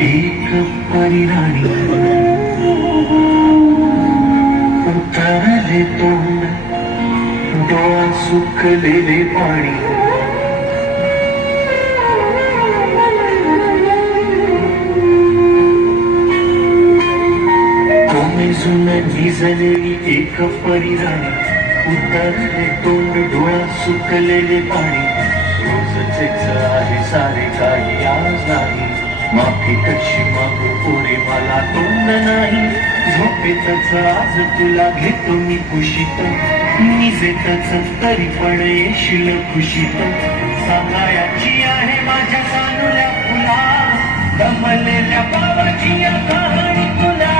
एक परिराणी उतरले तोंड डोळा सुकलेले पाणी कोमेजून भिजलेली एक परिराणी उतरले तोंड डोळा सुकलेले पाणी रोजचेच आहे सारे काही आज नाही माफी कशी मागू पोरे मला तोंड नाही झोपेतच आज तुला घेतो मी खुशीत निजेतच तरी पण येशील खुशीत सांगायची आहे माझ्या कानुल्या फुला दमलेल्या बाबाची या कहाणी तुला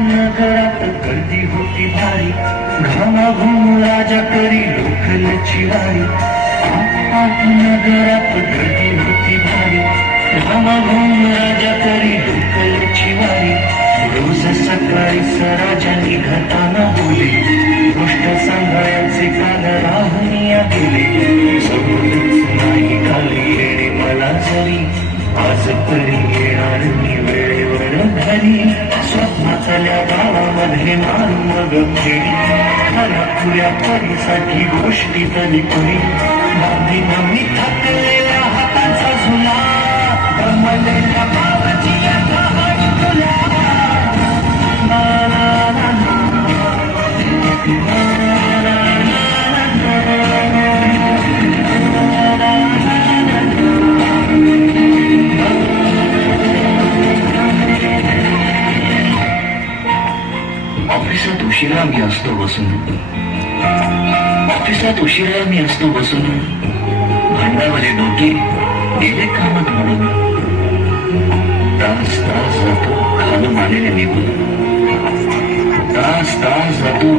नगरात गर्दी होती भारी घामाघूम राजा करी लोकलची वारी नगरात गर्दी होती भारी घामाघूम राजा करी लोकलची वारी रोज सकाळी सराजा निघताना बोले गोष्ट सांगायचे काल राहुनिया गेले समजूच नाही काल येणे मला जरी आज परी येणार मी वेळेवर घरी स्वप्नातल्या गावामध्ये मान मग खेळी खऱ्या पुऱ्या परीसाठी गोष्टी तरी पुरी बांधी मी थकलेल्या हाताचा झुला दमलेल्या बाबाची या कहाणी तुला ऑफिसात उशिरा मी असतो बसून भांडावाले डोके गेले कामात म्हणून तास जातो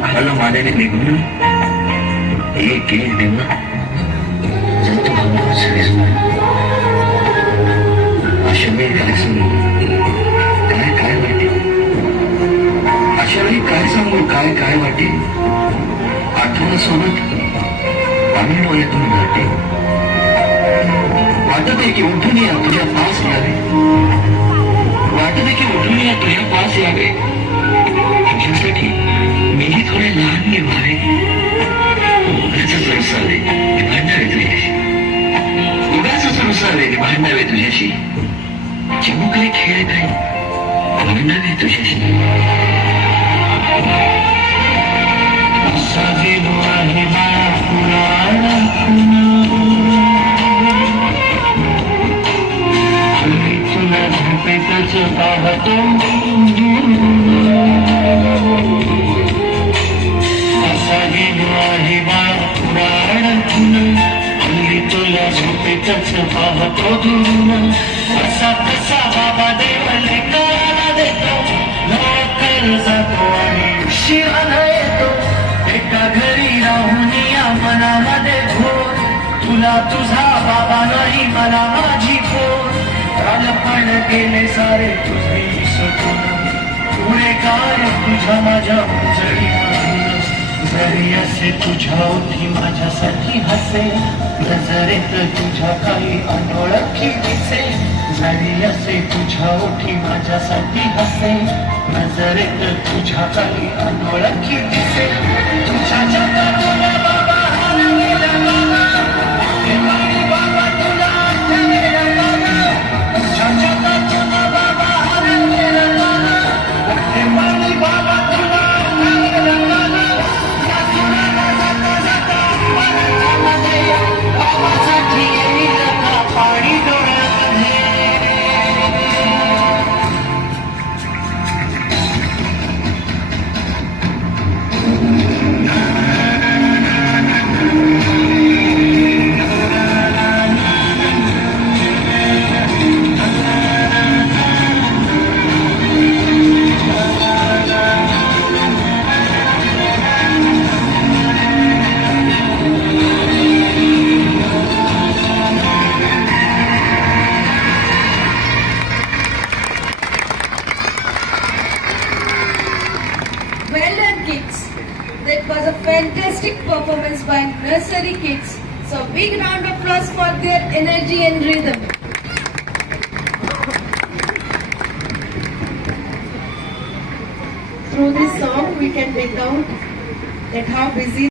खालून आलेले निघून एक दिवस जातो हळूच विसरून अशा वेळी काय वाटे अशा वेळी काय सांगू काय वाटे आठवणासोबत पाणी डोळ्यातून घाटे वाटत आहे की उठून या तुझ्या पास यावे तुझ्यासाठी मीही थोडे लहान व्हावे उगाच रुसावे भांडावे तुझ्याशी चिमुकले खेळ काय भांडावे तुझ्याशी सजीव आहे तुला झोपेतच पाहतो तुला झोपेतच पाहतो दुरून असा कसा बाबा देवले काळाला देतो लवकर जातो आणि शिवाला येतो एका घरी राहून या मनामध्ये घोर तुला तुझा बाबा नाही मला माझी पोर कालपण गेले सारे तुझे विसरून पुढे काय तुझा माझ्या उजळी जरी असे तुझ्या ओठी माझ्यासाठी हसे नजरेत तुझ्या काही अनोळखी दिसे जरी असे तुझ्या ओठी माझ्यासाठी हसे नजरेत तुझ्या काही अनोळखी दिसे तुझ्या जगाला बाबा हरलेला बाबा तुला आठवलेला तुझ्या जगाला बाबा हरलेला बाबा तुला आठवलेला पाणी डोळ्यामध्ये That was a fantastic performance by nursery kids. So big round of applause for their energy and rhythm. Through this song we can make out that how busy